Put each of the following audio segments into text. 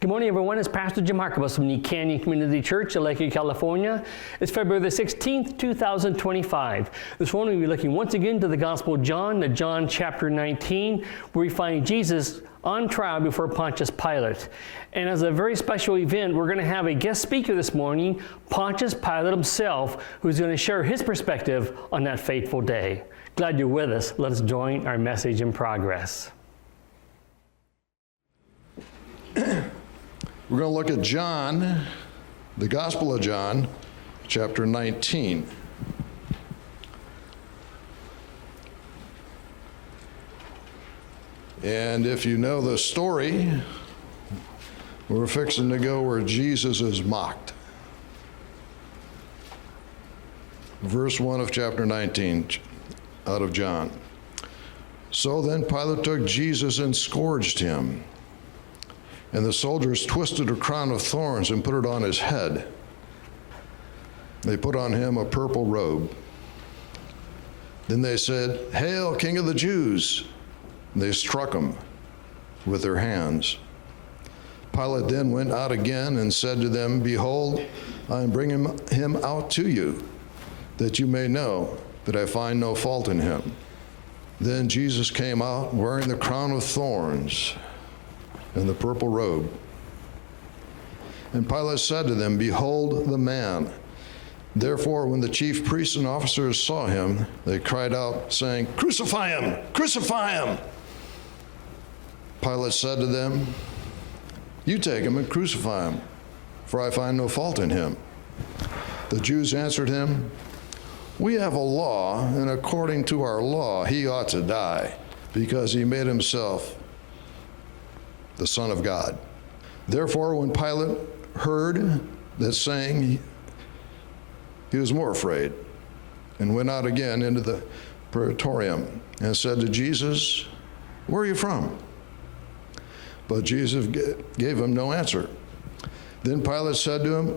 Good morning, everyone. It's Pastor Jim Harkabus from New Canyon Community Church in Lakewood, California. It's February the 16th, 2025. This morning we'll be looking once again to the Gospel of John, to John chapter 19, where we find Jesus on trial before Pontius Pilate. And as a very special event, we're going to have a guest speaker this morning, Pontius Pilate himself, who's going to share his perspective on that fateful day. Glad you're with us. Let us join our message in progress. We're going to look at John, the Gospel of John, chapter 19. And if you know the story, we're fixing to go where Jesus is mocked. Verse 1 of chapter 19, out of John. So then Pilate took Jesus and scourged him. And the soldiers twisted a crown of thorns and put it on his head. They put on him a purple robe. Then they said, "Hail, King of the Jews!" And they struck him with their hands. Pilate then went out again and said to them, "Behold, I am bringing him out to you, that you may know that I find no fault in him." Then Jesus came out wearing the crown of thorns and the purple robe. And Pilate said to them, "Behold the man." Therefore, when the chief priests and officers saw him, they cried out, saying, "Crucify him! Crucify him!" Pilate said to them, "You take him and crucify him, for I find no fault in him." The Jews answered him, "We have a law, and according to our law he ought to die, because he made himself the Son of God." Therefore, when Pilate heard that saying, he was more afraid, and went out again into the praetorium, and said to Jesus, "Where are you from?" But Jesus gave him no answer. Then Pilate said to him,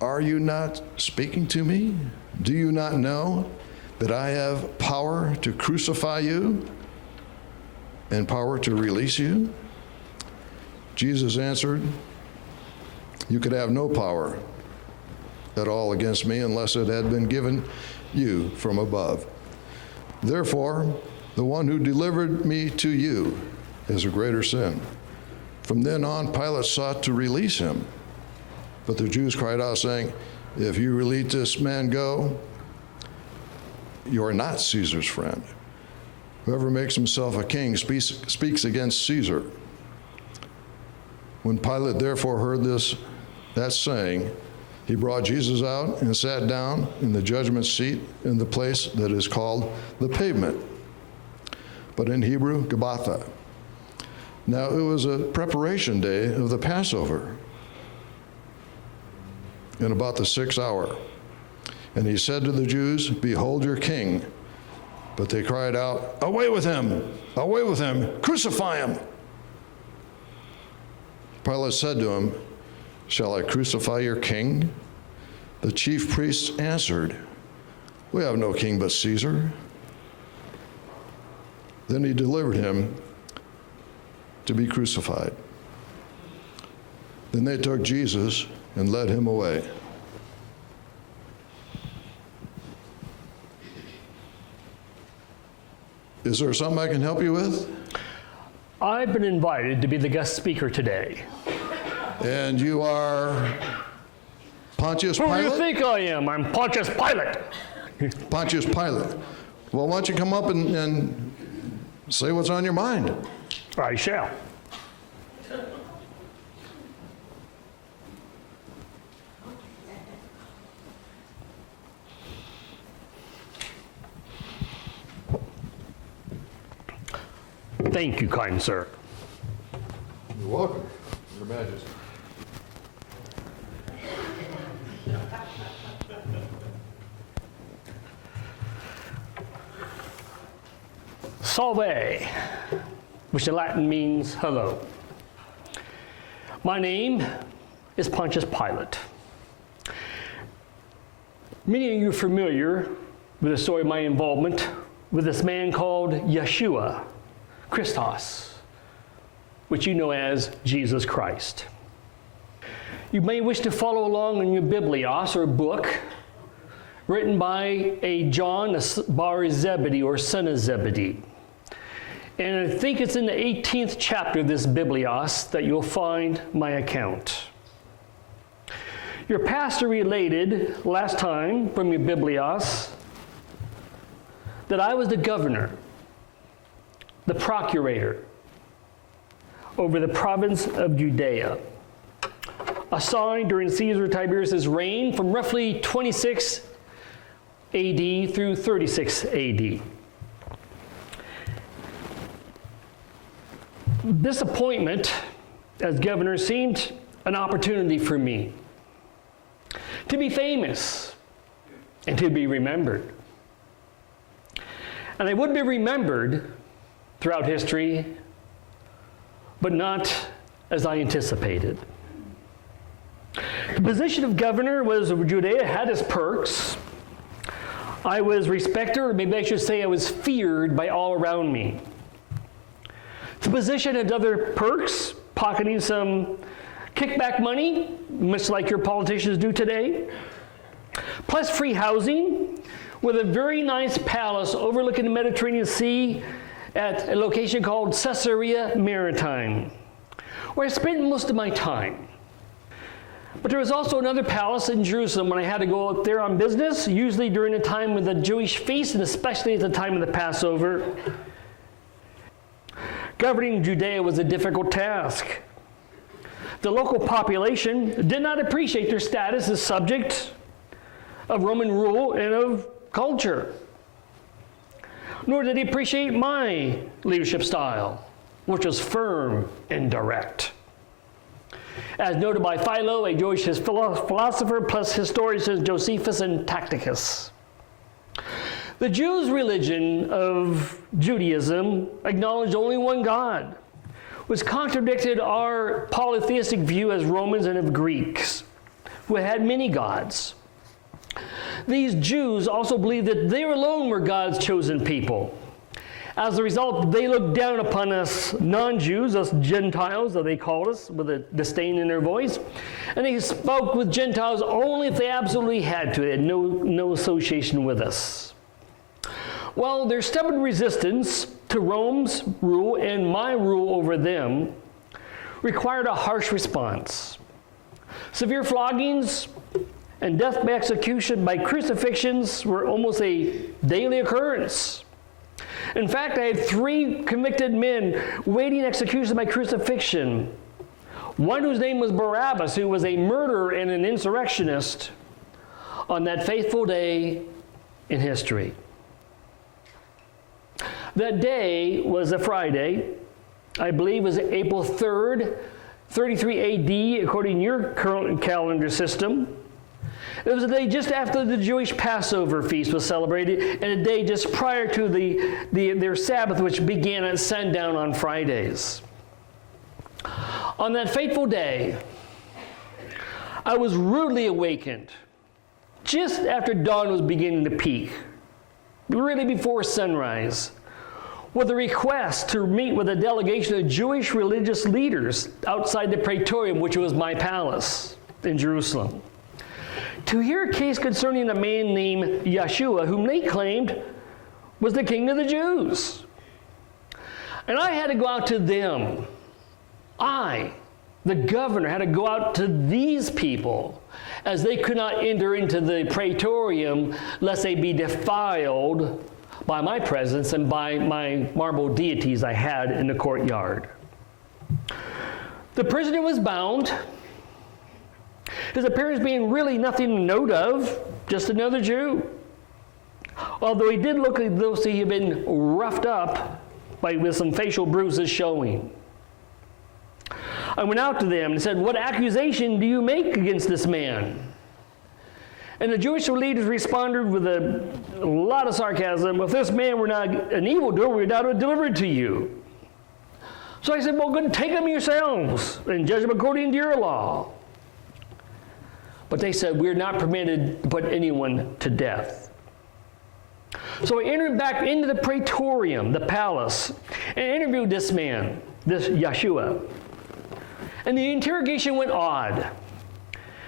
"Are you not speaking to me? Do you not know that I have power to crucify you and power to release you?" Jesus answered, "You could have no power at all against me unless it had been given you from above. Therefore, the one who delivered me to you is a greater sin." From then on, Pilate sought to release him. But the Jews cried out, saying, "If you let this man go, you are not Caesar's friend. Whoever makes himself a king speaks against Caesar." When Pilate therefore heard that saying, he brought Jesus out and sat down in the judgment seat in the place that is called the Pavement, but in Hebrew, Gabbatha. Now it was a preparation day of the Passover, in about the 6th hour. And he said to the Jews, "Behold your king." But they cried out, "Away with him! Away with him! Crucify him!" Pilate said to him, "Shall I crucify your king?" The chief priests answered, "We have no king but Caesar." Then he delivered him to be crucified. Then they took Jesus and led him away. Is there something I can help you with? I've been invited to be the guest speaker today. And you are Pontius Who do Pilate? you think I am? I'm Pontius Pilate. Pontius Pilate. Well, why don't you come up and say what's on your mind? I shall. Thank you, kind sir. You're welcome, Your Majesty. Salve, which in Latin means hello. My name is Pontius Pilate. Many of you are familiar with the story of my involvement with this man called Yeshua, Christos, which you know as Jesus Christ. You may wish to follow along in your Biblios, or book, written by a John, a bar Zebedee, or son of Zebedee. And I think it's in the 18th chapter of this Biblios that you'll find my account. Your pastor related last time from your Biblios that I was the governor, the procurator over the province of Judea, assigned during Caesar Tiberius' reign from roughly 26 AD through 36 AD. This appointment as governor seemed an opportunity for me to be famous and to be remembered. And I would be remembered throughout history, but not as I anticipated. The position of governor of Judea had its perks. I was respected, or maybe I should say I was feared by all around me. The position had other perks, pocketing some kickback money, much like your politicians do today, plus free housing with a very nice palace overlooking the Mediterranean Sea at a location called Caesarea Maritime, where I spent most of my time. But there was also another palace in Jerusalem when I had to go up there on business, usually during the time of the Jewish feast, and especially at the time of the Passover. Governing Judea was a difficult task. The local population did not appreciate their status as subject of Roman rule and of culture. Nor did they appreciate my leadership style, which was firm and direct. As noted by Philo, a Jewish philosopher, plus historians Josephus and Tacitus. The Jews' religion of Judaism acknowledged only one God, which contradicted our polytheistic view as Romans and of Greeks, who had many gods. These Jews also believed that they alone were God's chosen people. As a result, they looked down upon us non-Jews, us Gentiles, as they called us, with a disdain in their voice. And they spoke with Gentiles only if they absolutely had to. They had no association with us. Well, their stubborn resistance to Rome's rule and my rule over them required a harsh response. Severe floggings and death by execution by crucifixions were almost a daily occurrence. In fact, I had 3 convicted men waiting execution by crucifixion. One whose name was Barabbas, who was a murderer and an insurrectionist on that faithful day in history. That day was a Friday. I believe it was April 3rd, 33 AD, according to your current calendar system. It was a day just after the Jewish Passover feast was celebrated, and a day just prior to their Sabbath, which began at sundown on Fridays. On that fateful day, I was rudely awakened just after dawn was beginning to peak, really before sunrise, with a request to meet with a delegation of Jewish religious leaders outside the Praetorium, which was my palace in Jerusalem, to hear a case concerning a man named Yeshua, whom they claimed was the king of the Jews. And I had to go out to them. I, the governor, had to go out to these people, as they could not enter into the Praetorium lest they be defiled by my presence and by my marble deities I had in the courtyard. The prisoner was bound, his appearance being really nothing to note of, just another Jew. Although he did look as though he had been roughed up with some facial bruises showing. I went out to them and said, "What accusation do you make against this man?" And the Jewish leaders responded with a lot of sarcasm, "If this man were not an evildoer, we would not have delivered to you." So I said, "Well, good, take him yourselves and judge him according to your law." But they said, "We're not permitted to put anyone to death." So I entered back into the Praetorium, the palace, and interviewed this man, this Yeshua. And the interrogation went odd.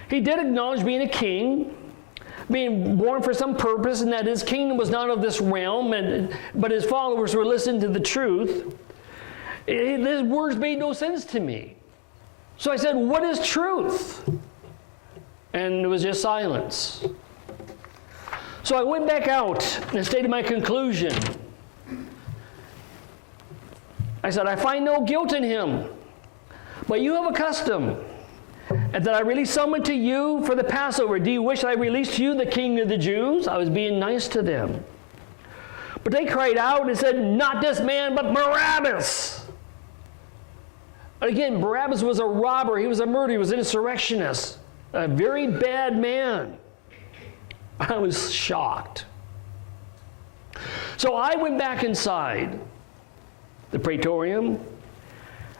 He did acknowledge being a king, being born for some purpose, and that his kingdom was not of this realm, but his followers were listening to the truth. His words made no sense to me. So I said, what is truth? And it was just silence. So I went back out and stated my conclusion. I said, I find no guilt in him, but you have a custom, and that I release someone to you for the Passover. Do you wish I released to you the king of the Jews? I was being nice to them. But they cried out and said, not this man, but Barabbas. Again, Barabbas was a robber. He was a murderer. He was an insurrectionist. A very bad man. I was shocked. So I went back inside the praetorium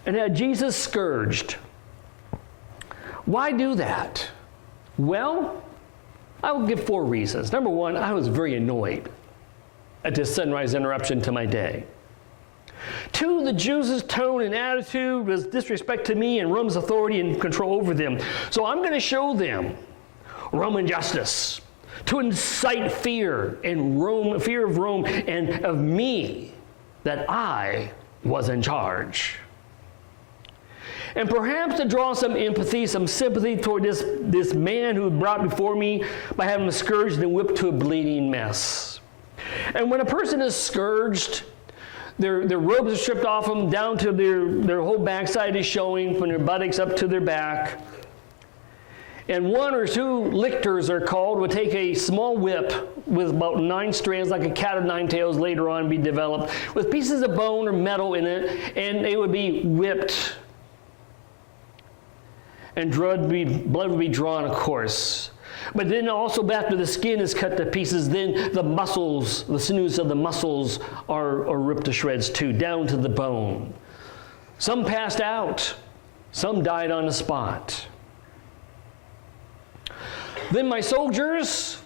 and had Jesus scourged. Why do that? Well, I will give 4 reasons. Number 1, I was very annoyed at this sunrise interruption to my day. 2, the Jews' tone and attitude was disrespect to me and Rome's authority and control over them. So I'm going to show them Roman justice to incite fear of Rome and of me, that I was in charge. And perhaps to draw some empathy, some sympathy toward this man who brought before me by having him scourged and whipped to a bleeding mess. And when a person is scourged, their robes are stripped off them down to their whole backside is showing, from their buttocks up to their back. And 1 or 2 lictors are called, would take a small whip with about 9 strands, like a cat of 9 tails later on be developed, with pieces of bone or metal in it, and they would be whipped. And blood would be drawn, of course. But then also after the skin is cut to pieces, then the muscles, the sinews of the muscles are ripped to shreds too, down to the bone. Some passed out. Some died on the spot. Then my soldiers,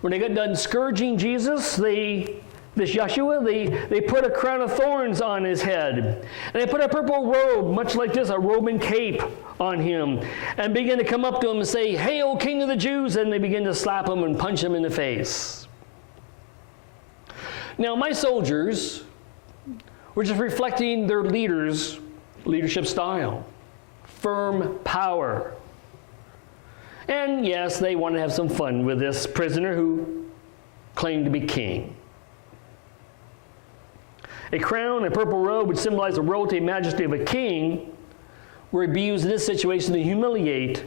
when they got done scourging Jesus, this Yeshua, they put a crown of thorns on his head. And they put a purple robe, much like this, a Roman cape on him, and began to come up to him and say, "Hail, King of the Jews!" And they begin to slap him and punch him in the face. Now, my soldiers were just reflecting their leadership style, firm power. And yes, they wanted to have some fun with this prisoner who claimed to be king. A crown, a purple robe, would symbolize the royalty and majesty of a king, were be used in this situation to humiliate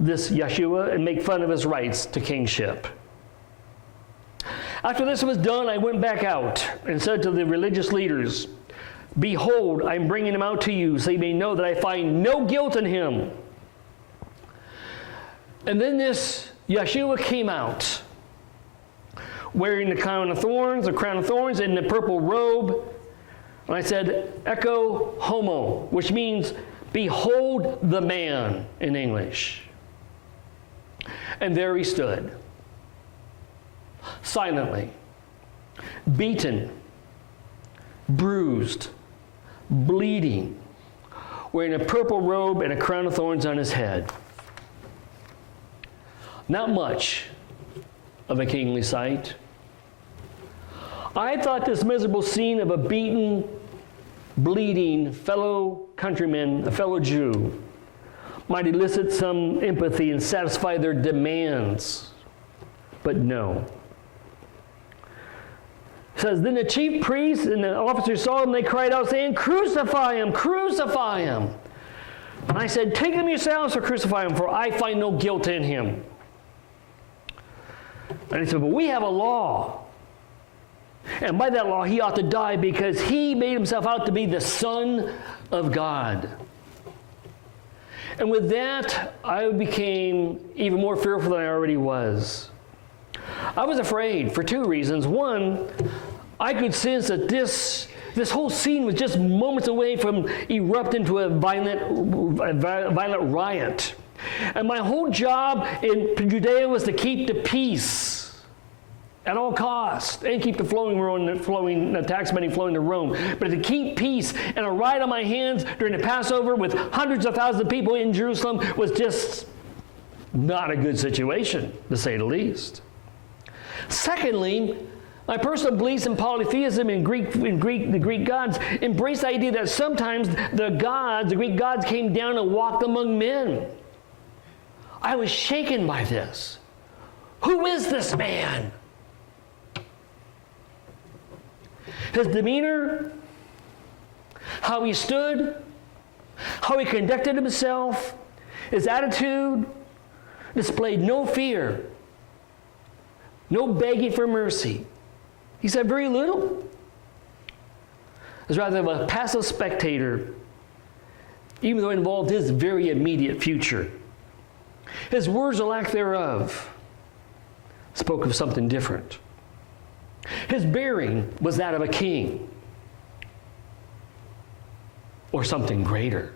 this Yeshua and make fun of his rights to kingship. After this was done, I went back out and said to the religious leaders, "Behold, I am bringing him out to you, so you may know that I find no guilt in him." And then this Yeshua came out, wearing the crown of thorns, and the purple robe. And I said, "Echo homo," which means, "Behold the man," in English. And there he stood, silently, beaten, bruised, bleeding, wearing a purple robe and a crown of thorns on his head. Not much of a kingly sight. I thought this miserable scene of a beaten, bleeding fellow countryman, a fellow Jew, might elicit some empathy and satisfy their demands. But no. It says, then the chief priests and the officers saw him, they cried out, saying, "Crucify him, crucify him." And I said, "Take him yourselves or crucify him, for I find no guilt in him." And he said, "But we have a law. And by that law, he ought to die because he made himself out to be the Son of God." And with that, I became even more fearful than I already was. I was afraid for 2 reasons. One, I could sense that this whole scene was just moments away from erupting into a violent riot. And my whole job in Judea was to keep the peace at all costs, and keep the tax money flowing to Rome. But to keep peace and a riot on my hands during the Passover with hundreds of thousands of people in Jerusalem was just Not a good situation, to say the least. Secondly, my personal beliefs in polytheism and the Greek gods embrace the idea that sometimes the Greek gods came down and walked among men. I was shaken by this. Who is this man? His demeanor, how he stood, how he conducted himself, his attitude displayed no fear, no begging for mercy. He said very little. He was rather a passive spectator, even though it involved his very immediate future. His words, or lack thereof, spoke of something different. His bearing was that of a king or something greater.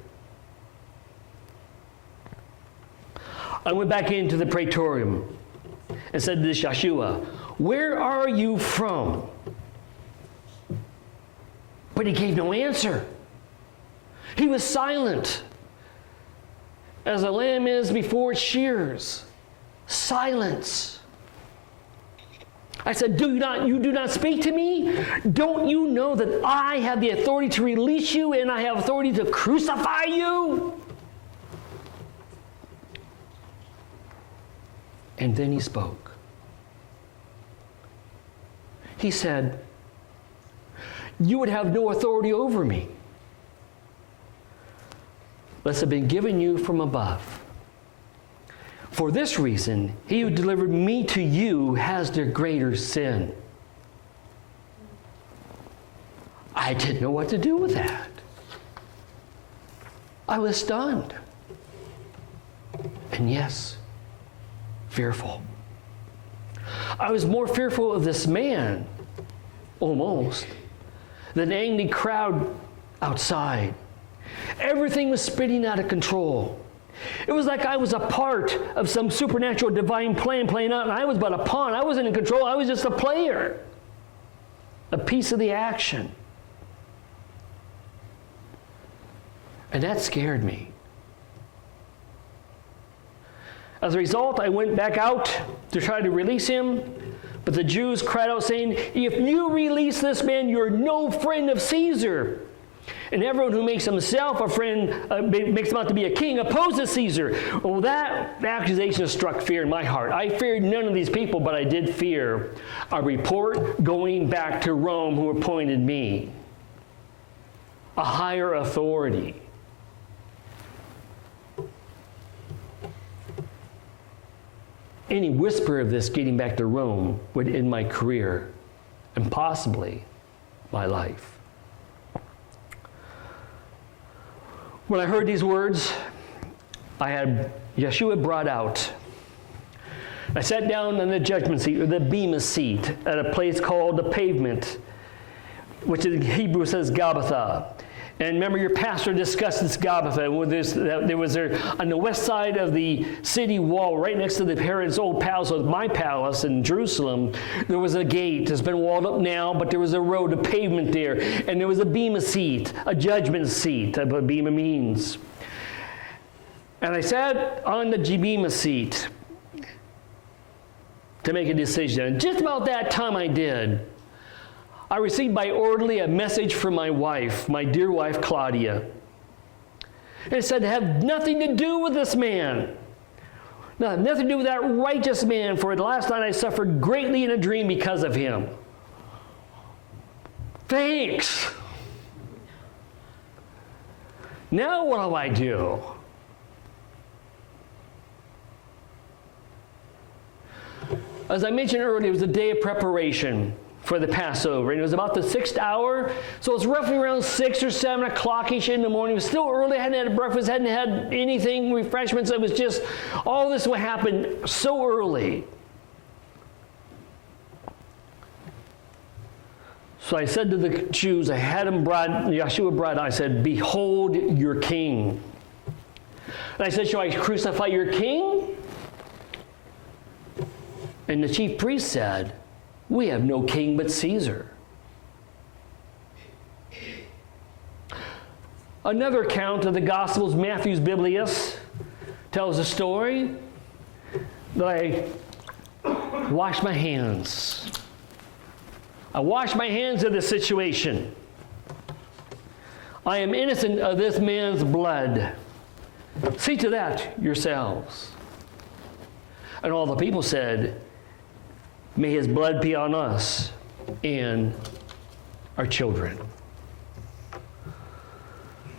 I went back into the praetorium and said to this Yeshua, "Where are you from?" But he gave no answer. He was silent, as a lamb is before its shears. Silence. I said, you do not speak to me? Don't you know that I have the authority to release you and I have authority to crucify you? And then he spoke. He said, "You would have no authority over me, lest it have been given you from above. For this reason, he who delivered me to you has the greater sin." I didn't know what to do with that. I was stunned. And yes, fearful. I was more fearful of this man, almost, than the angry crowd outside. Everything was spinning out of control. It was like I was a part of some supernatural divine plan playing out, and I was but a pawn. I wasn't in control. I was just a player, a piece of the action. And that scared me. As a result, I went back out to try to release him, but the Jews cried out saying, "If you release this man, you're no friend of Caesar. And everyone who makes himself a friend, makes him out to be a king, opposes Caesar." Well, that accusation struck fear in my heart. I feared none of these people, but I did fear a report going back to Rome who appointed me, a higher authority. Any whisper of this getting back to Rome would end my career and possibly my life. When I heard these words, I had Yeshua brought out. I sat down on the judgment seat, or the bema seat, at a place called the pavement, which in Hebrew says Gabbatha. And remember, your pastor discussed this Gabbatha. There was on the west side of the city wall, right next to the Herod's old palace, or my palace in Jerusalem, there was a gate. It's been walled up now, but there was a road, a pavement there. And there was a bema seat, a judgment seat, what bema means. And I sat on the bema seat to make a decision. And just about that time I did. I received by orderly a message from my wife, my dear wife, Claudia. And it said, "Have nothing to do with this man. No, nothing to do with that righteous man, for the last night I suffered greatly in a dream because of him." Thanks. Now what do I do? As I mentioned earlier, it was a day of preparation for the Passover, and it was about the 6th hour, so it's roughly around 6 or 7 o'clock-ish in the morning. It was still early. I hadn't had breakfast, hadn't had anything, refreshments. It was just, all this would happen so early. So I said to the Jews, I had them Yeshua brought, I said, "Behold your king." And I said, "Shall I crucify your king?" And the chief priest said, "We have no king but Caesar." Another account of the Gospels, Matthew's Biblius, tells a story that I wash my hands. I wash my hands of the situation. I am innocent of this man's blood. See to that yourselves. And all the people said, may his blood be on us and our children.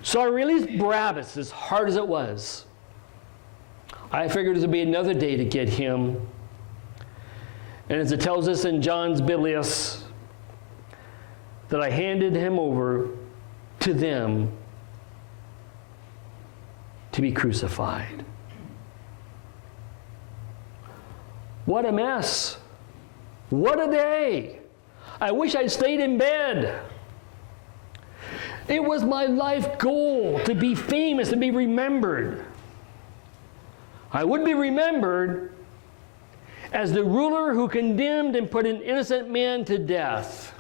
So I released Barabbas, as hard as it was. I figured it would be another day to get him. And as it tells us in John's Biblios, that I handed him over to them to be crucified. What a mess. What a day. I wish I'd stayed in bed. It was my life goal to be famous, to be remembered. I would be remembered as the ruler who condemned and put an innocent man to death.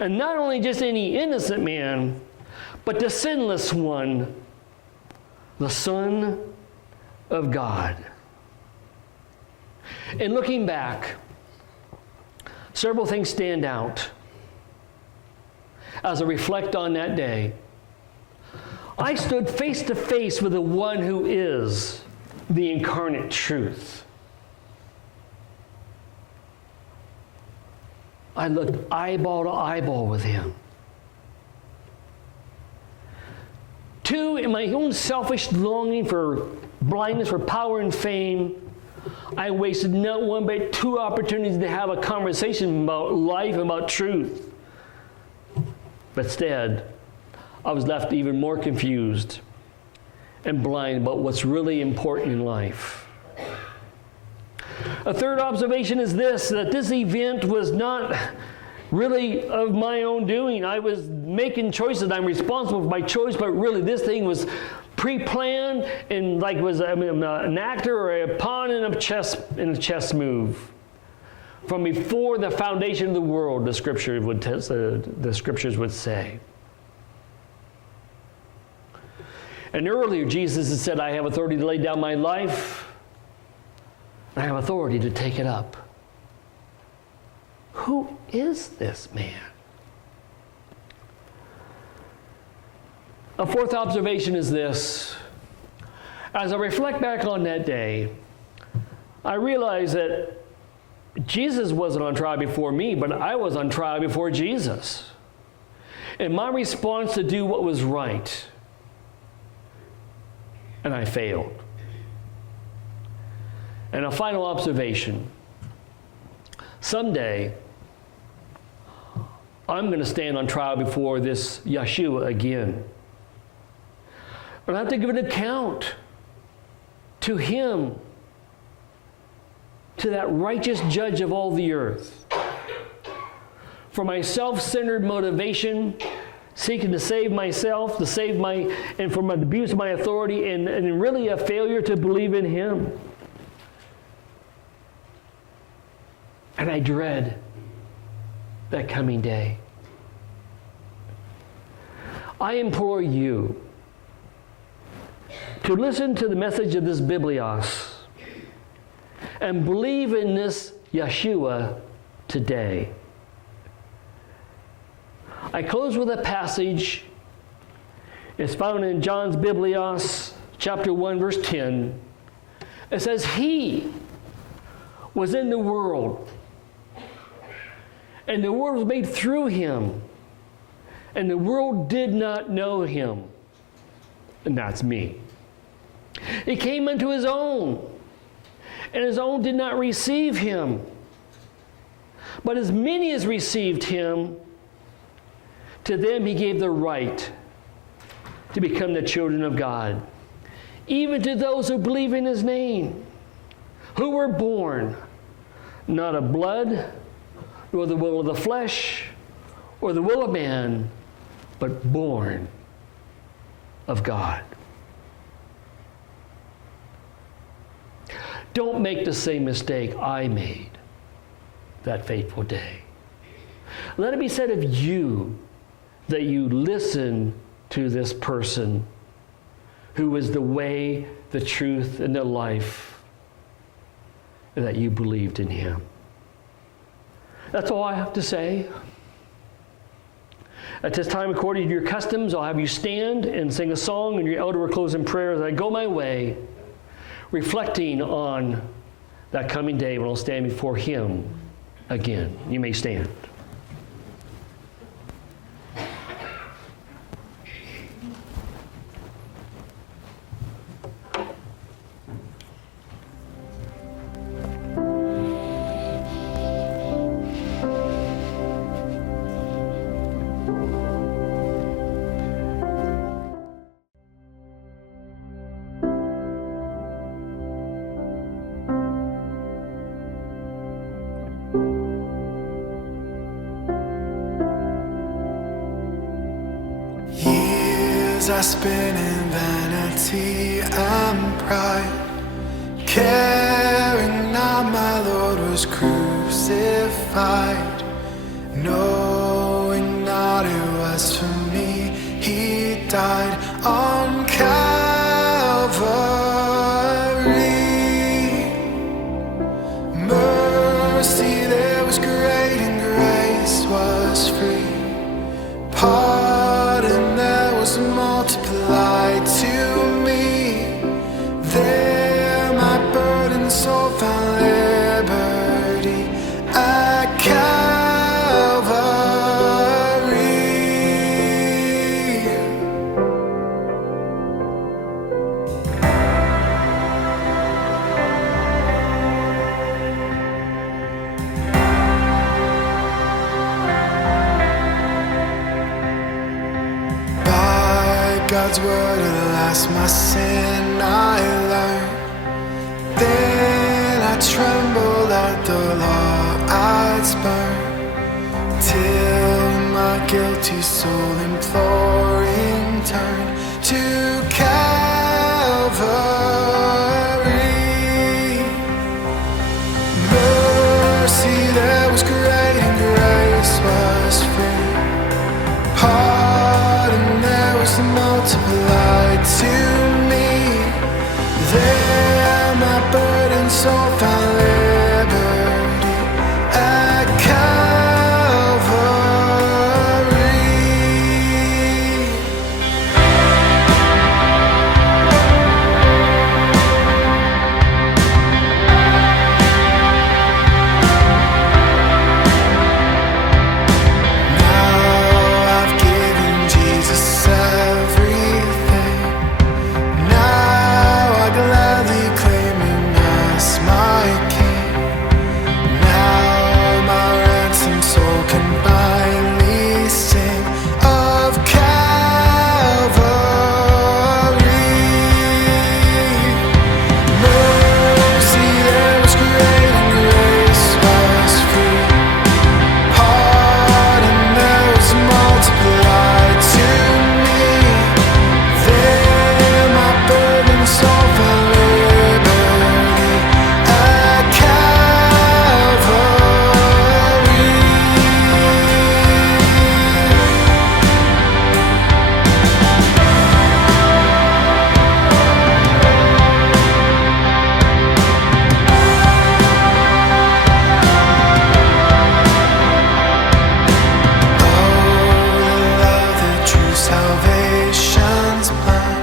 And not only just any innocent man, but the sinless one, the Son of God. In looking back, several things stand out. As I reflect on that day, I stood face to face with the one who is the incarnate truth. I looked eyeball to eyeball with him. 2, in my own selfish longing for blindness, for power and fame, I wasted not one but 2 opportunities to have a conversation about life, about truth. But instead, I was left even more confused and blind about what's really important in life. A third observation is this, that this event was not really of my own doing. I was making choices. I'm responsible for my choice, but really this thing was pre-planned and like was an actor or a pawn in a chess move. From before the foundation of the world, the scriptures would say. And earlier, Jesus had said, I have authority to lay down my life. I have authority to take it up. Who is this man? A fourth observation is this. As I reflect back on that day, I realize that Jesus wasn't on trial before me, but I was on trial before Jesus. And my response to do what was right, and I failed. And a final observation. Someday, I'm going to stand on trial before this Yeshua again. And I have to give an account to him, to that righteous judge of all the earth. For my self-centered motivation, seeking to save myself, and for my abuse of my authority, and really a failure to believe in him. And I dread that coming day. I implore you to listen to the message of this Biblios and believe in this Yeshua today. I close with a passage. It's found in John's Biblios, chapter 1, verse 10. It says, He was in the world, and the world was made through him, and the world did not know him. And that's me. He came unto his own, and his own did not receive him. But as many as received him, to them he gave the right to become the children of God, even to those who believe in his name, who were born not of blood, nor the will of the flesh, or the will of man, but born of God. Don't make the same mistake I made that fateful day. Let it be said of you that you listen to this person who is the way, the truth, and the life, and that you believed in him. That's all I have to say. At this time, according to your customs, I'll have you stand and sing a song, and your elder will close in prayer as I go my way, reflecting on that coming day when I'll stand before him again. You may stand. I spin in vanity and pride, caring not my Lord was crucified, knowing not it was for me he died on Calvary. Mercy there was great and grace was free. Pardon there was multiplied to me. There my burdened soul found liberty at Calvary. By God's word at last my sin I learned. Then I trembled at the law I'd spurned, till my guilty soul imploring turned to Calvary. Mercy there was great and grace was free. Pardon there was multiplied to me. There my burdened soul found liberty at Calvary. Now I've given Jesus everything. Now I gladly claim him as my king. Now my ransomed soul can finally sing of Calvary. Mercy there was great and grace was free. Pardon there was multiplied to me. There my burdened soul found liberty at Calvary. Oh, the love, the true salvation's plan.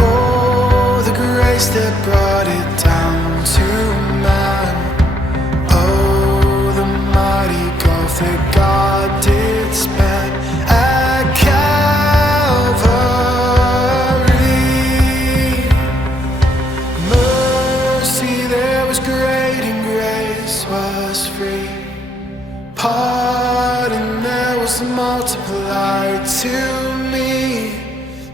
Oh, the grace that brought it down to man. Oh, the mighty gulf that God did span at Calvary. Mercy there was great and grace was free. Pardon there was multiplied to me.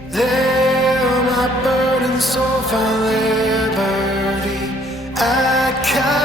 There my burdened soul found liberty at Calvary.